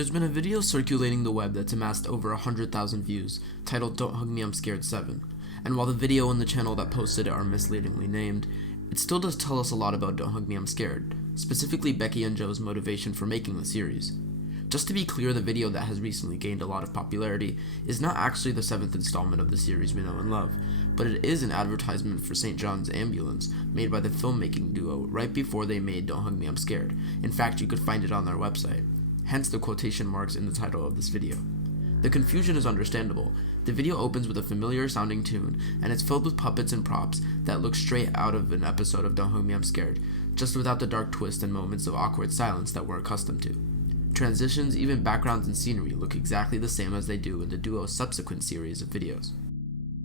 There's been a video circulating the web that's amassed over 100,000 views, titled Don't Hug Me I'm Scared 7, and while the video and the channel that posted it are misleadingly named, it still does tell us a lot about Don't Hug Me I'm Scared, specifically Becky and Joe's motivation for making the series. Just to be clear, the video that has recently gained a lot of popularity is not actually the 7th installment of the series we know and love, but it is an advertisement for St. John's Ambulance made by the filmmaking duo right before they made Don't Hug Me I'm Scared. In fact, you could find it on their website, hence the quotation marks in the title of this video. The confusion is understandable. The video opens with a familiar sounding tune, and it's filled with puppets and props that look straight out of an episode of Don't Hug Me I'm Scared, just without the dark twist and moments of awkward silence that we're accustomed to. Transitions, even backgrounds and scenery look exactly the same as they do in the duo's subsequent series of videos.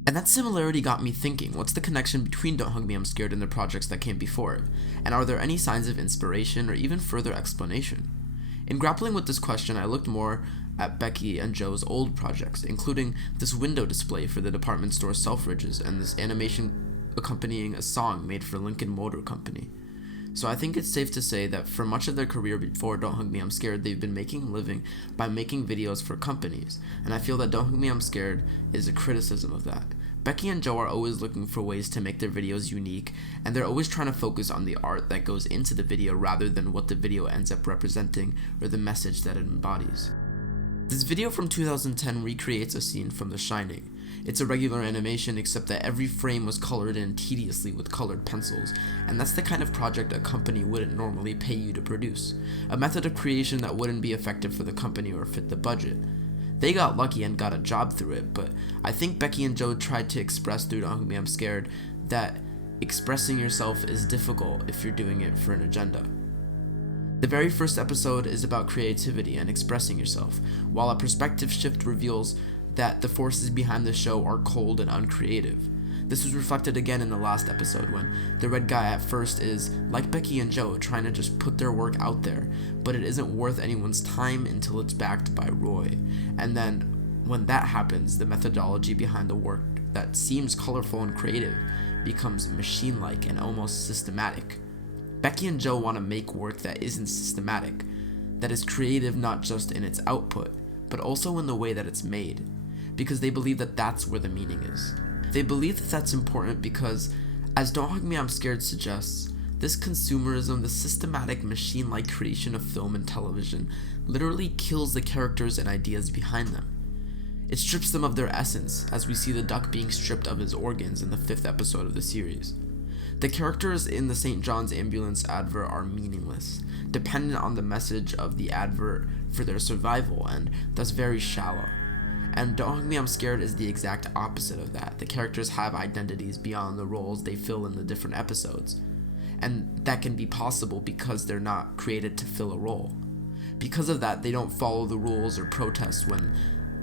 And that similarity got me thinking, what's the connection between Don't Hug Me I'm Scared and the projects that came before it? And are there any signs of inspiration or even further explanation? In grappling with this question, I looked more at Becky and Joe's old projects, including this window display for the department store Selfridges and this animation accompanying a song made for Lincoln Motor Company. So I think it's safe to say that for much of their career before Don't Hug Me I'm Scared, they've been making a living by making videos for companies, and I feel that Don't Hug Me I'm Scared is a criticism of that. Becky and Joe are always looking for ways to make their videos unique, and they're always trying to focus on the art that goes into the video rather than what the video ends up representing or the message that it embodies. This video from 2010 recreates a scene from The Shining. It's a regular animation, except that every frame was colored in tediously with colored pencils, and that's the kind of project a company wouldn't normally pay you to produce. A method of creation that wouldn't be effective for the company or fit the budget. They got lucky and got a job through it, but I think Becky and Joe tried to express through Don't Hug Me I'm Scared that expressing yourself is difficult if you're doing it for an agenda. The very first episode is about creativity and expressing yourself, while a perspective shift reveals that the forces behind the show are cold and uncreative. This was reflected again in the last episode when the red guy at first is, like Becky and Joe, trying to just put their work out there, but it isn't worth anyone's time until it's backed by Roy. And then, when that happens, the methodology behind the work that seems colorful and creative becomes machine-like and almost systematic. Becky and Joe want to make work that isn't systematic, that is creative not just in its output, but also in the way that it's made, because they believe that that's where the meaning is. They believe that that's important because, as Don't Hug Me I'm Scared suggests, this consumerism, the systematic machine-like creation of film and television, literally kills the characters and ideas behind them. It strips them of their essence, as we see the duck being stripped of his organs in the 5th episode of the series. The characters in the St. John's Ambulance advert are meaningless, dependent on the message of the advert for their survival, and thus very shallow. And Don't Hug Me I'm Scared is the exact opposite of that. The characters have identities beyond the roles they fill in the different episodes. And that can be possible because they're not created to fill a role. Because of that, they don't follow the rules or protest when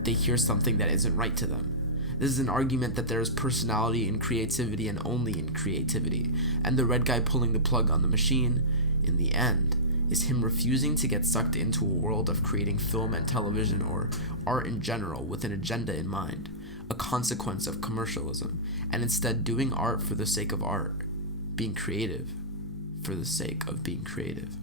they hear something that isn't right to them. This is an argument that there is personality in creativity and only in creativity. And the red guy pulling the plug on the machine, in the end, is him refusing to get sucked into a world of creating film and television or art in general with an agenda in mind, a consequence of commercialism, and instead doing art for the sake of art, being creative for the sake of being creative.